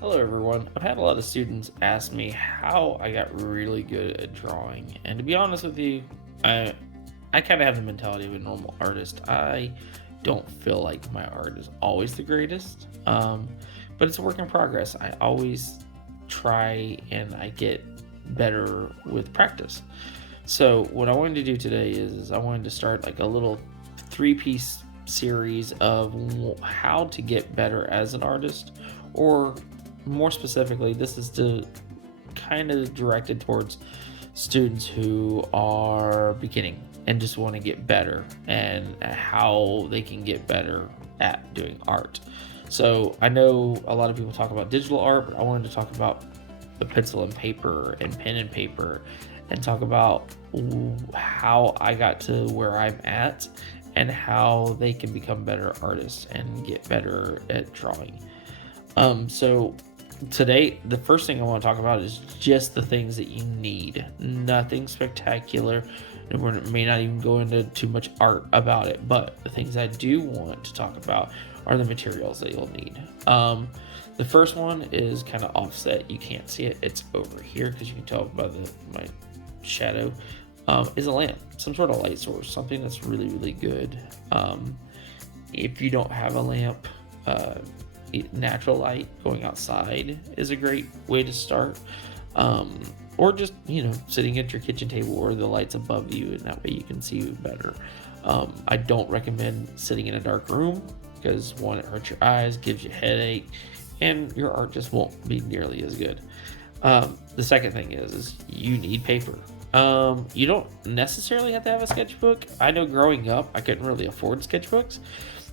Hello, everyone. I've had a lot of students ask me how I got really good at drawing, and to be honest with you, I I kind of have the mentality of a normal artist. I don't feel like my art is always the greatest, but it's a work in progress. I always try and I get better with practice. So what I wanted to do today is I wanted to start like a little three-piece series of how to get better as an artist, or more specifically, this is to kind of directed towards students who are beginning and just want to get better and how they can get better at doing art. So I know a lot of people talk about digital art, but I wanted to talk about the pencil and paper and pen and paper and talk about how I got to where I'm at and how they can become better artists and get better at drawing. So today, the first thing I want to talk about is just the things that you need. Nothing spectacular, and we may not even go into too much art about it, but the things I do want to talk about are the materials that you'll need. The first one is kind of offset. You can't see it. It's over here because you can tell by my shadow. Is a lamp, some sort of light source, something that's really, really good. If you don't have a lamp, natural light going outside is a great way to start. Or just sitting at your kitchen table or the lights above you, and that way you can see better. I don't recommend sitting in a dark room because one, it hurts your eyes, gives you a headache, and your art just won't be nearly as good. The second thing is you need paper. You don't necessarily have to have a sketchbook. I know growing up I couldn't really afford sketchbooks,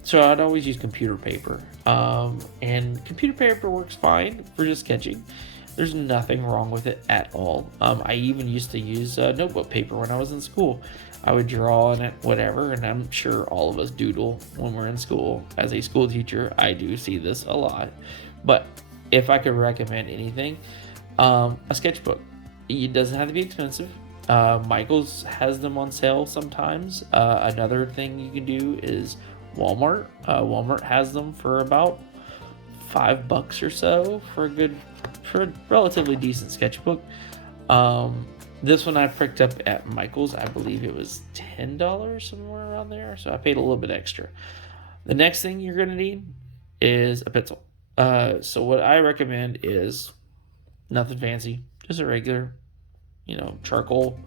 so I'd always use computer paper. And computer paper works fine for just sketching. There's nothing wrong with it at all. I even used to use notebook paper when I was in school. I would draw on it, whatever, and I'm sure all of us doodle when we're in school. As a school teacher, I do see this a lot. But if I could recommend anything, a sketchbook. It doesn't have to be expensive. Michaels has them on sale sometimes. Another thing you can do is Walmart. Walmart has them for about $5 or so for a relatively decent sketchbook. This one I picked up at Michaels. I believe it was $10, somewhere around there. So I paid a little bit extra. The next thing you're gonna need is a pencil. So what I recommend is nothing fancy, just a regular, charcoal,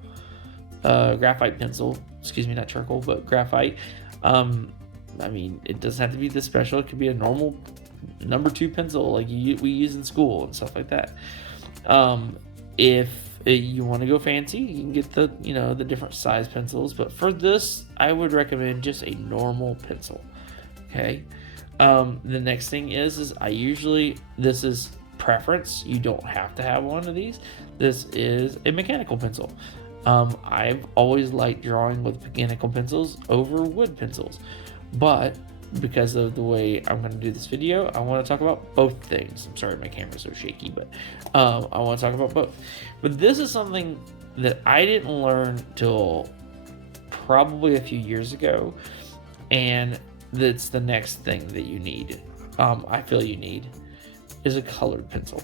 graphite pencil. Excuse me, not charcoal, but graphite. I mean, it doesn't have to be this special. It could be a normal number two pencil like we use in school and stuff like that. If you want to go fancy, you can get the different size pencils. But for this, I would recommend just a normal pencil. Okay. The next thing is this is preference. You don't have to have one of these. This is a mechanical pencil. I've always liked drawing with mechanical pencils over wood pencils, but because of the way I'm going to do this video, I want to talk about both things. I'm sorry my camera's so shaky, but I want to talk about both. But this is something that I didn't learn till probably a few years ago, and that's the next thing that you need. I feel you need is a colored pencil.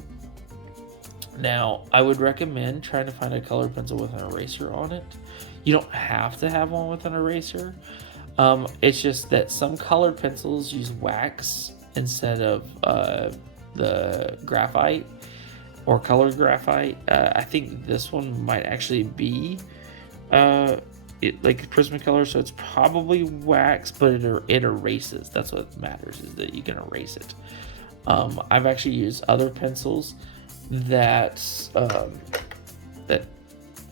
Now, I would recommend trying to find a colored pencil with an eraser on it. You don't have to have one with an eraser. It's just that some colored pencils use wax instead of the graphite or colored graphite. I think this one might actually be like Prismacolor, so it's probably wax, but it erases. That's what matters, is that you can erase it. I've actually used other pencils that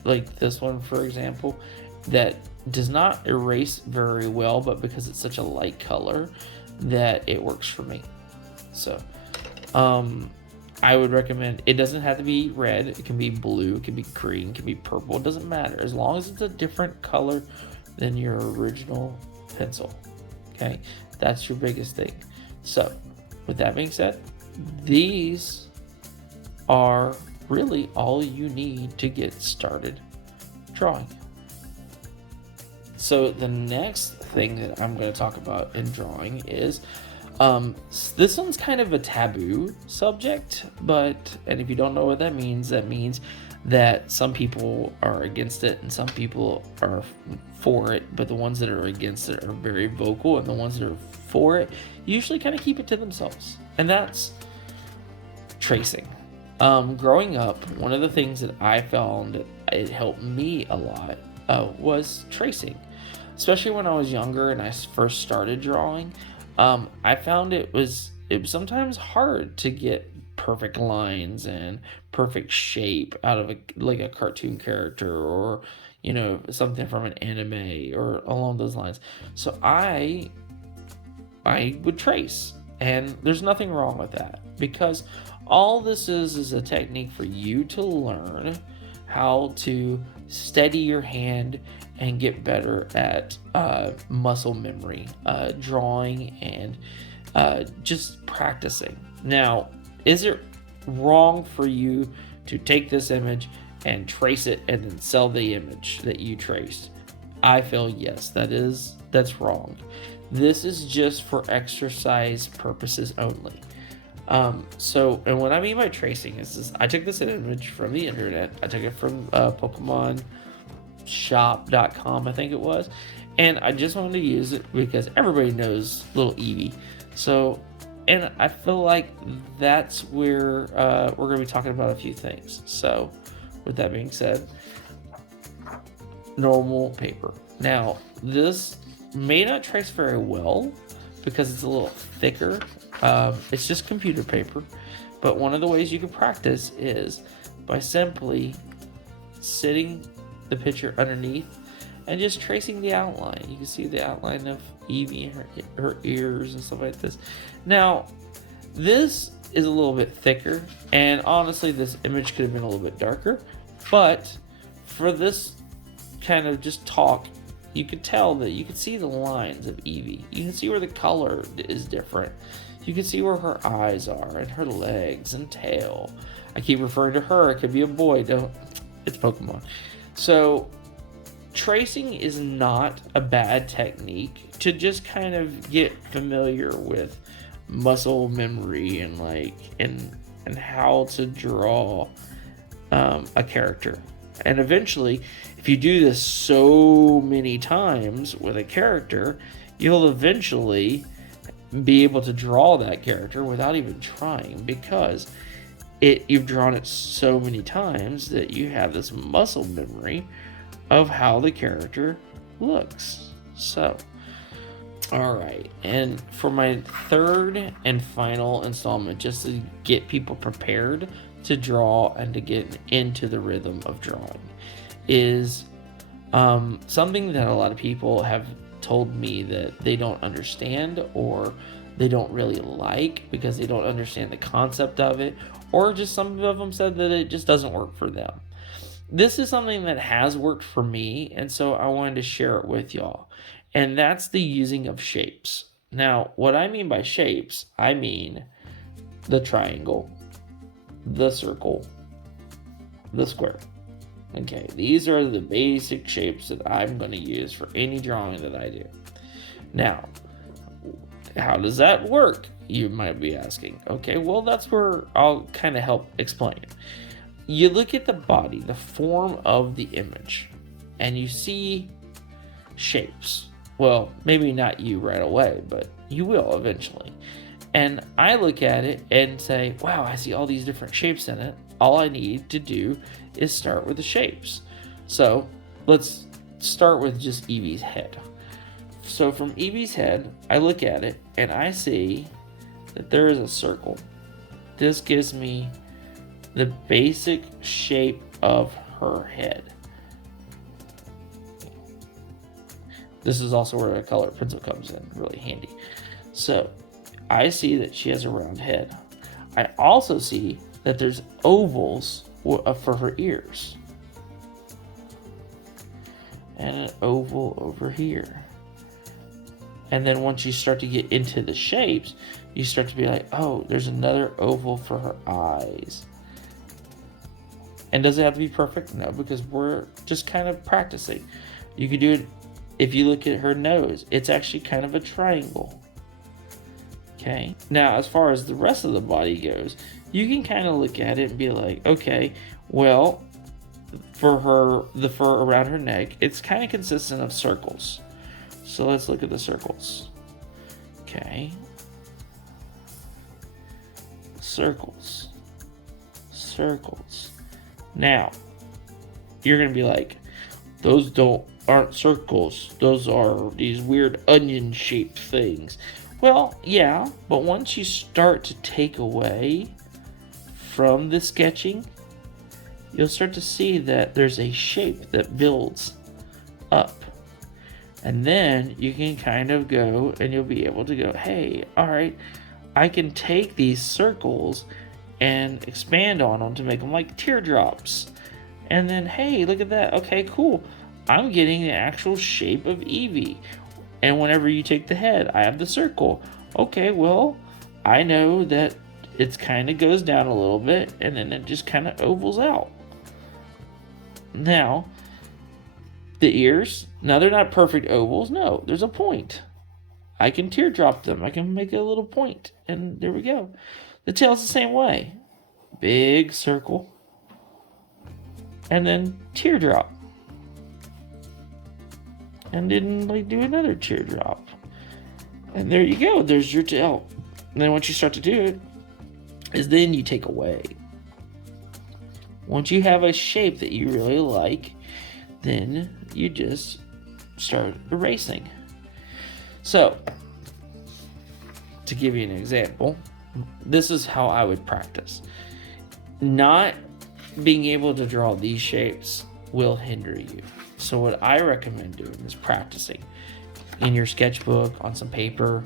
like this one, for example, that does not erase very well, but because it's such a light color, that it works for me. So I would recommend, it doesn't have to be red, it can be blue, it can be green, it can be purple, it doesn't matter, as long as it's a different color than your original pencil. Okay, that's your biggest thing. So with that being said, these are really all you need to get started drawing. So the next thing that I'm going to talk about in drawing is This one's kind of a taboo subject, and if you don't know what that means that some people are against it and some people are for it, but the ones that are against it are very vocal, and the ones that are for it usually kind of keep it to themselves. And that's tracing. Growing up, one of the things that I found it helped me a lot was tracing, especially when I was younger and I first started drawing. I found it was sometimes hard to get perfect lines and perfect shape out of a cartoon character, or something from an anime or along those lines. So I would trace, and there's nothing wrong with that, because all this is a technique for you to learn how to steady your hand and get better at muscle memory, drawing, and just practicing. Now, is it wrong for you to take this image and trace it and then sell the image that you traced? I feel yes, that's wrong. This is just for exercise purposes only. And what I mean by tracing is this: I took this image from the internet. I took it from Pokemon shop.com, I think it was, and I just wanted to use it because everybody knows little Eevee. So, and I feel like that's where we're going to be talking about a few things. So, with that being said, normal paper. Now, this may not trace very well because it's a little thicker. It's just computer paper, but one of the ways you can practice is by simply sitting the picture underneath and just tracing the outline. You can see the outline of Eevee and her ears and stuff like this. Now, this is a little bit thicker, and honestly, this image could have been a little bit darker, but for this kind of just talk, you could tell that you could see the lines of Eevee. You can see where the color is different. You can see where her eyes are and her legs and tail. I keep referring to her. It could be a boy. It's Pokemon. So tracing is not a bad technique to just kind of get familiar with muscle memory and how to draw a character. And eventually, if you do this so many times with a character, you'll eventually be able to draw that character without even trying, because you've drawn it so many times that you have this muscle memory of how the character looks. So, all right, and for my third and final installment, just to get people prepared to draw and to get into the rhythm of drawing, is something that a lot of people have told me that they don't understand, or they don't really like because they don't understand the concept of it, or just some of them said that it just doesn't work for them. This is something that has worked for me, and so I wanted to share it with y'all, and that's the using of shapes. Now, what I mean by shapes, I mean the triangle, the circle, the square. Okay, these are the basic shapes that I'm going to use for any drawing that I do. Now, how does that work? You might be asking. Okay, well, that's where I'll kind of help explain. You look at the body, the form of the image, and you see shapes. Well, maybe not you right away, but you will eventually. And I look at it and say, wow, I see all these different shapes in it. All I need to do is start with the shapes. So let's start with just Eevee's head. So from Eevee's head, I look at it and I see that there is a circle. This gives me the basic shape of her head. This is also where a color pencil comes in, really handy. So I see that she has a round head. I also see that there's ovals for her ears. And an oval over here. And then once you start to get into the shapes, you start to be like, oh, there's another oval for her eyes. And does it have to be perfect? No, because we're just kind of practicing. You could do it if you look at her nose. It's actually kind of a triangle. Okay. Now, as far as the rest of the body goes, you can kind of look at it and be like, okay, well, for her, the fur around her neck, it's kind of consistent of circles. So let's look at the circles. Okay. Circles. Circles. Now, you're going to be like, those aren't circles. Those are these weird onion-shaped things. Well, yeah, but once you start to take away from the sketching, you'll start to see that there's a shape that builds up. And then you can kind of go and you'll be able to go, hey, all right, I can take these circles and expand on them to make them like teardrops. And then, hey, look at that. Okay, cool. I'm getting the actual shape of Eevee. And whenever you take the head, I have the circle. Okay, well, I know that it kind of goes down a little bit and then it just kind of ovals out. Now, the ears, now they're not perfect ovals. No, there's a point. I can teardrop them. I can make a little point, and there we go. The tail's the same way. Big circle, and then teardrop. And then like do another teardrop. And there you go. There's your tail. And then once you start to do it, is then you take away. Once you have a shape that you really like, then you just start erasing. So, to give you an example, this is how I would practice. Not being able to draw these shapes will hinder you. So what I recommend doing is practicing in your sketchbook, on some paper.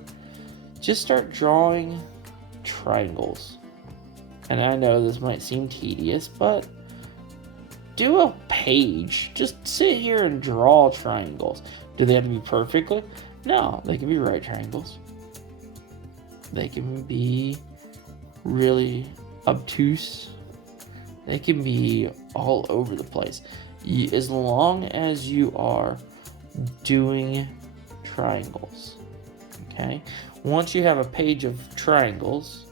Just start drawing triangles. And I know this might seem tedious, but do a page. Just sit here and draw triangles. Do they have to be perfectly? No, they can be right triangles. They can be really obtuse. They can be all over the place. As long as you are doing triangles. Okay? Once you have a page of triangles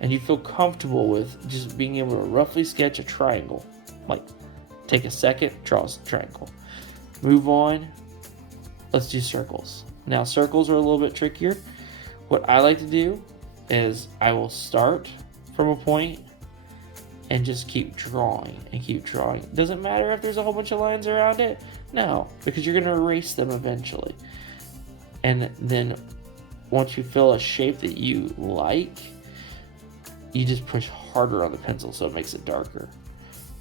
and you feel comfortable with just being able to roughly sketch a triangle, like take a second, draw a triangle. Move on. Let's do circles. Now, circles are a little bit trickier. What I like to do is I will start from a point and just keep drawing and keep drawing. Doesn't matter if there's a whole bunch of lines around it. No, because you're going to erase them eventually. And then once you feel a shape that you like, you just push harder on the pencil so it makes it darker.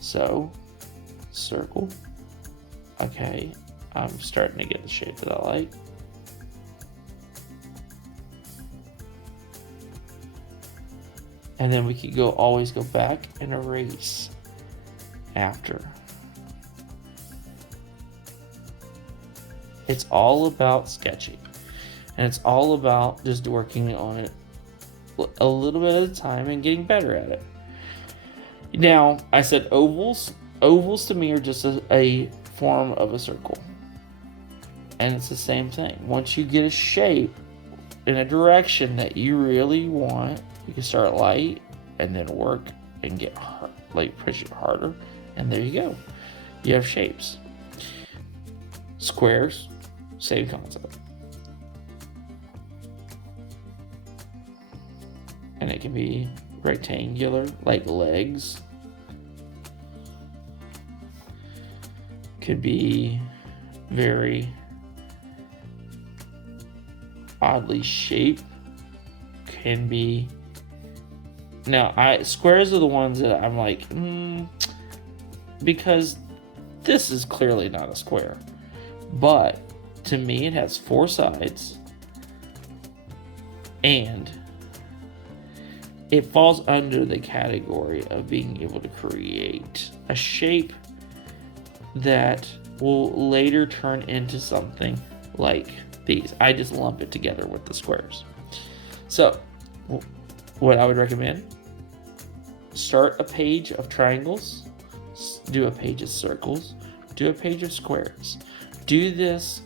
So, circle. Okay, I'm starting to get the shape that I like. And then we could always go back and erase after. It's all about sketching. And it's all about just working on it a little bit at a time and getting better at it. Now, I said ovals. Ovals to me are just a form of a circle. And it's the same thing. Once you get a shape in a direction that you really want, you can start light and then work and get hard, like push it harder, and there you go. You have shapes. Squares, same concept. And it can be rectangular, like legs. Could be very oddly shaped. Can be. Now, squares are the ones that I'm like, because this is clearly not a square. But to me, it has 4 sides, and it falls under the category of being able to create a shape that will later turn into something like these. I just lump it together with the squares. So, what I would recommend, start a page of triangles, do a page of circles, do a page of squares. Do this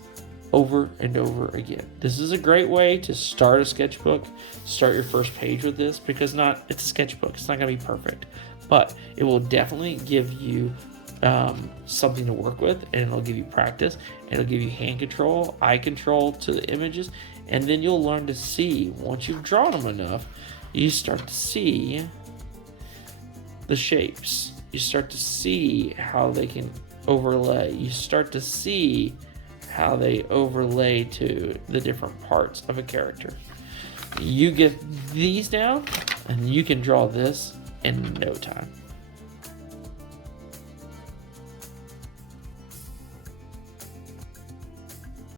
over and over again. This is a great way to start a sketchbook, start your first page with this, because it's a sketchbook. It's not going to be perfect, but it will definitely give you something to work with, and it'll give you practice, and it'll give you hand control, eye control to the images, and then you'll learn to see, once you've drawn them enough, you start to see the shapes. You start to see how they can overlay. You start to see how they overlay to the different parts of a character. You get these down, and you can draw this in no time.